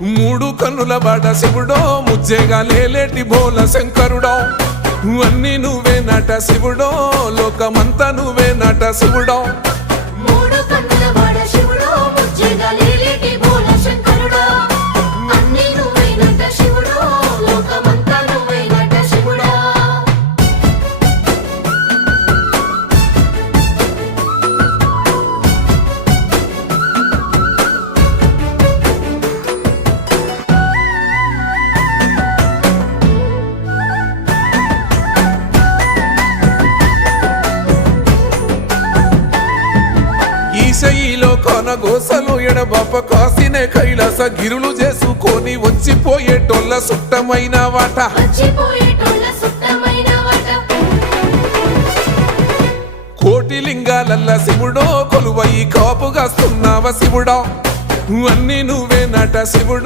మూడు కన్నుల బాట శివుడో ముజ్జేగా లేలేటి బోల శంకరుడో అన్ని నువ్వే నట శివుడో లోకమంతా నువ్వే నట శివుడో మూడు కన్నుల బాట శివుడో ముజ్జేగా లేలేటి బోల శంకరుడో అన్ని నువ్వే నట శివుడో లోకమంతా నువ్వే నట శివుడో ఈశయిలో కొనగోసలు ఎడబాప కాసినే కైలాస గిరులు చేసుకొని వచ్చిపోయేటోళ్ళ సుట్టమైన వాట వచ్చిపోయేటోళ్ళ సుట్టమైన వాట కోటి లింగాలల్ల శివుడో కొలువై కాపుగాస్తున్నావ శివుడో అన్ని నువ్వే నట శివుడు